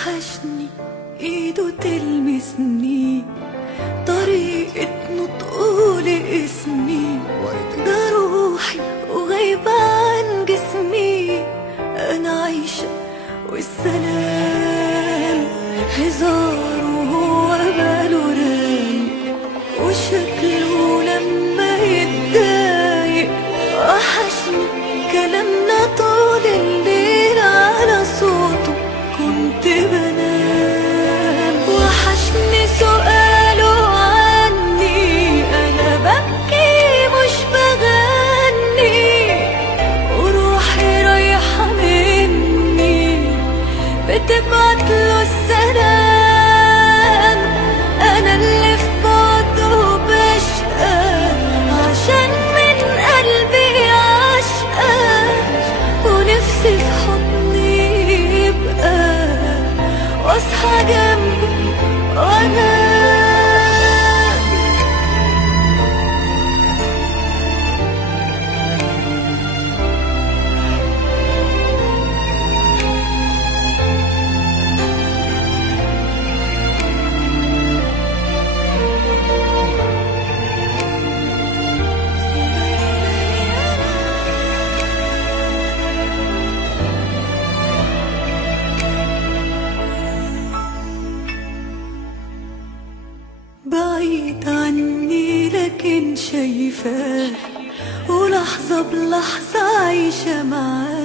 وحشني ايده تلمسني، طريقة نطقه لاسمي، ده روحي وغايبة عن جسمي. انا عايشة والسلام هزار وهو باله رايق، وشكله لما يتضايق. وحشني كلامنا طول الليل على صوته كنت بنام. وحشني سؤاله عني انا ببكي مش بغني، وروحي رايحة مني بتبعتله السلام. انا اللي في بعده بشقى عشان من قلبي عشقى، ونفسي في حضني يبقى واصحى جنبه وانا بعيد عني لكن شايفاه، ولحظة بلحظة عايشة معاه.